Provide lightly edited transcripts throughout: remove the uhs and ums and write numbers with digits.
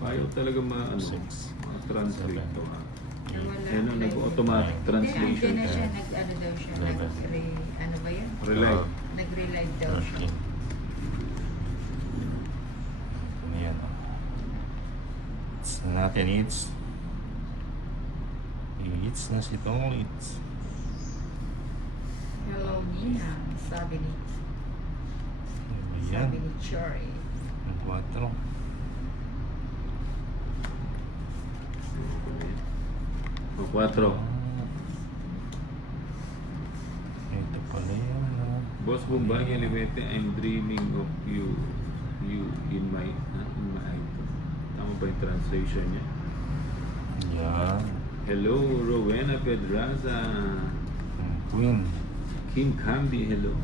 Ayaw talaga Six. ma-translate to. Wala. Yan ang nag-automatic Hindi, translation. andyan na siya. Ano daw siya? Eleven. Ano ba yan? Relay. Nag-relive daw siya. 13. Ayan. It's natin, it's. It's na si Tong, it's. Hello, Nina. Sabi ni Ayan. Cherry. Ang 4. O, 4. Ito pala yan. Boss Bombay, Elevete, I'm dreaming of you in my eye. Tama ba yung translation niya? Yan. Hello, Rowena Pedraza. Ang Queen. Kim Camby, hello.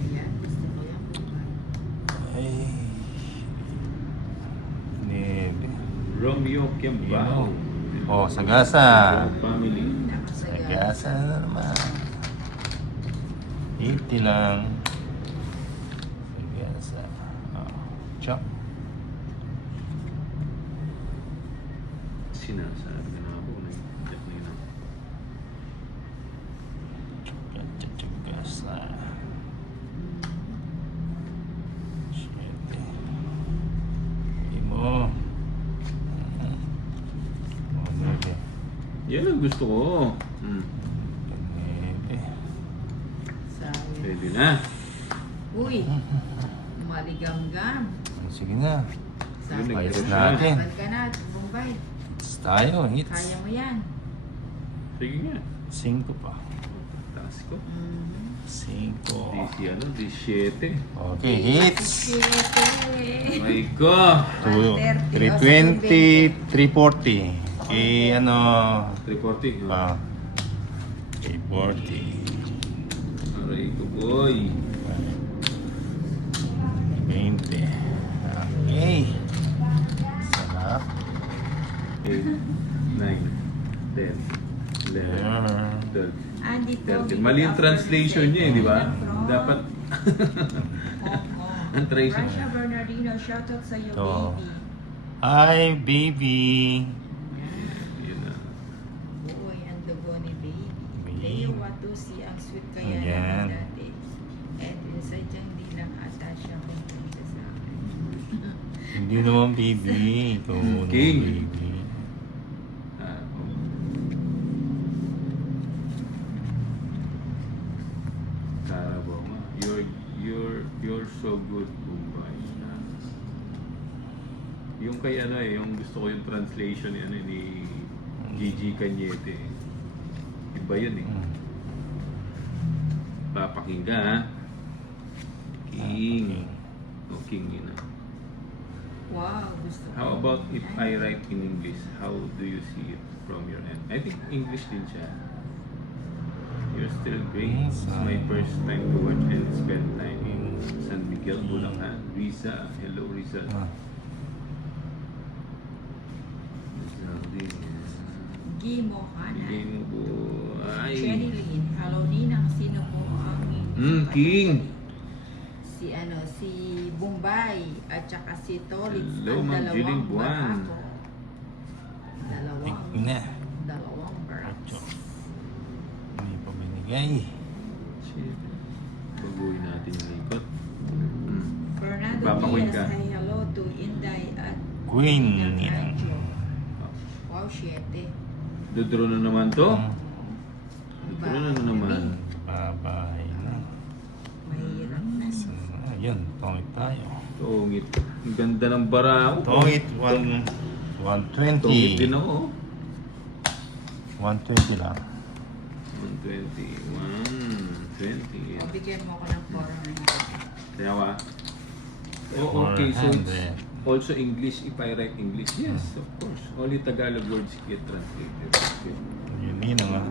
Ayan, gusto ko yan. Ay. Nebe. Romeo Kembao. Oh, Sagasa. Family. Sagasa na naman. 80 lang. Sagasa. Oh. Chop. Sinasabi na ako na yung check na yun. Sagasa. 7. Hindi mo. Oh, 9. Yan ang gusto ko. Hmm. 9. Sabi. Pwede na. Uy, maligamgam. Sige na. Sabi. Yun, Ayos nag-crush natin. Laban ka na, Bombay. Hits tayo. Hits. Kaya mo yan. Sige nga. 5 pa. Taas ko. 5. Di 7. Okay, hits. Siete. My ko. 320, 340. Ano, 340. ah, 340. Aray ko, boy. 20. Okay. Sarap. 8, 9, 10, 11, 12, Andito. 13. Mali yung translation niya, di ba? Dapat ang translation. Rasha Bernardino, shoutout sa iyo, Oo. baby. Hi, baby. Yun na. Uy, ang dugo ni baby. Baby. Leo Watusi, ang sweet kaya Ayan. naman dati. And sadyang di lang ata siya kontenta sa akin. Hindi naman baby. Ikaw muna, King. baby. Ah, oh. Carabao nga. You're so good, Bombay. Yung kay ano yung gusto ko yung translation ni Gigi Cañete. Iba yun eh. Papakinggan ha. King. O King yun ah. Wow, gusto ko. How about if I write in English? How do you see it from your end? I think English din siya. You're still great. It's my first time to watch and spend time in San Miguel, Bulacan. Risa, hello Risa. Ah, Gimo Hana. Bigay mo po. Jenny Ay. Lynn. Hello, Ninang. Sino po ang King. Si Bombay at saka si Tolitz. Hello, ang Ma'am dalawang Jeline Buwan. barako. tig na. Dalawang barako. Hindi pa binigay. Shit. Baguhin natin yung likot. Fernando Papakuin Diaz, ka. say hello to Inday at Queen. Inang Yan. Anjo. Wow, 7. Dudro na naman to. Hmm. Dudro na naman. Babay na. Mahirap na. Ayun, tongit tayo. Tungit. Ang ganda ng bara ko. Tongit, Tungit 120. din ako. 120 lang. 120. 120. O, bigyan mo ako ng 400. Tinawa? Oh, okay. So, 400. also English, if I write English, yes, of course. Only Tagalog words get translated. Okay. Yun nga.